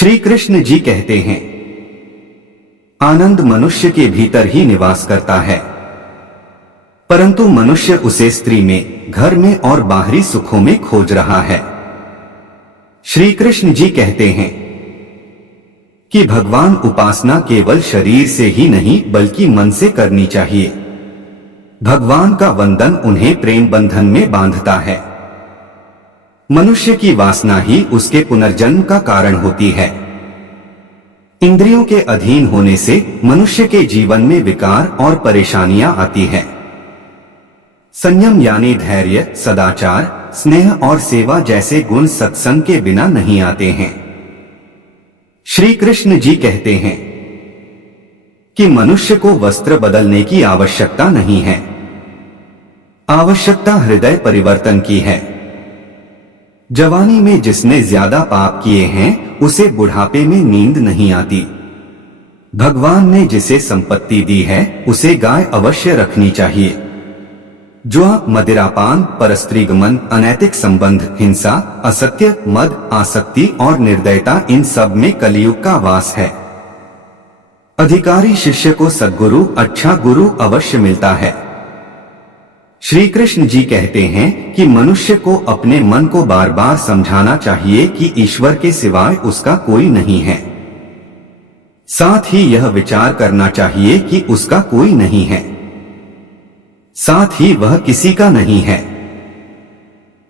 श्री कृष्ण जी कहते हैं, आनंद मनुष्य के भीतर ही निवास करता है, परंतु मनुष्य उसे स्त्री में, घर में और बाहरी सुखों में खोज रहा है। श्री कृष्ण जी कहते हैं कि भगवान उपासना केवल शरीर से ही नहीं बल्कि मन से करनी चाहिए। भगवान का वंदन उन्हें प्रेम बंधन में बांधता है। मनुष्य की वासना ही उसके पुनर्जन्म का कारण होती है। इंद्रियों के अधीन होने से मनुष्य के जीवन में विकार और परेशानियां आती हैं। संयम यानी धैर्य, सदाचार, स्नेह और सेवा जैसे गुण सत्संग के बिना नहीं आते हैं। श्री कृष्ण जी कहते हैं कि मनुष्य को वस्त्र बदलने की आवश्यकता नहीं है, आवश्यकता हृदय परिवर्तन की है। जवानी में जिसने ज्यादा पाप किए हैं उसे बुढ़ापे में नींद नहीं आती। भगवान ने जिसे संपत्ति दी है उसे गाय अवश्य रखनी चाहिए। जुआ, मदिरापान, परस्त्रीगमन, अनैतिक संबंध, हिंसा, असत्य, मद, आसक्ति और निर्दयता, इन सब में कलियुग का वास है। अधिकारी शिष्य को सद्गुरु, अच्छा गुरु अवश्य मिलता है। श्री कृष्ण जी कहते हैं कि मनुष्य को अपने मन को बार बार समझाना चाहिए कि ईश्वर के सिवाय उसका कोई नहीं है। साथ ही यह विचार करना चाहिए कि उसका कोई नहीं है, साथ ही वह किसी का नहीं है।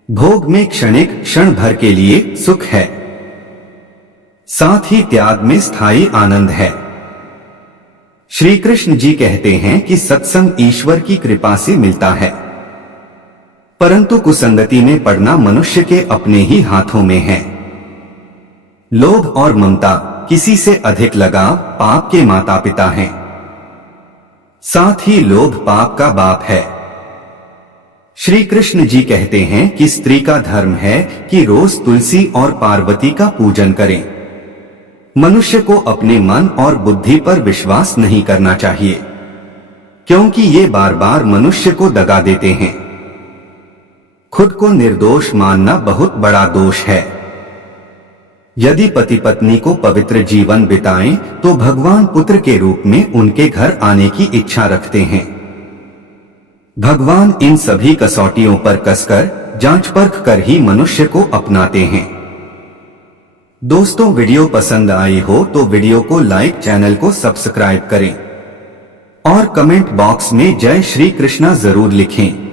भोग में क्षणिक, क्षण भर के लिए सुख है, साथ ही त्याग में स्थायी आनंद है। श्री कृष्ण जी कहते हैं कि सत्संग ईश्वर की कृपा से मिलता है, परंतु कुसंगति में पड़ना मनुष्य के अपने ही हाथों में है। लोभ और ममता, किसी से अधिक लगाव पाप के माता पिता हैं। साथ ही लोभ पाप का बाप है। श्री कृष्ण जी कहते हैं कि स्त्री का धर्म है कि रोज तुलसी और पार्वती का पूजन करें। मनुष्य को अपने मन और बुद्धि पर विश्वास नहीं करना चाहिए, क्योंकि ये बार बार मनुष्य को दगा देते हैं। खुद को निर्दोष मानना बहुत बड़ा दोष है। यदि पति पत्नी को पवित्र जीवन बिताएं तो भगवान पुत्र के रूप में उनके घर आने की इच्छा रखते हैं। भगवान इन सभी कसौटियों पर कसकर, जांच परख कर ही मनुष्य को अपनाते हैं। दोस्तों, वीडियो पसंद आई हो तो वीडियो को लाइक, चैनल को सब्सक्राइब करें और कमेंट बॉक्स में जय श्री कृष्णा जरूर लिखें।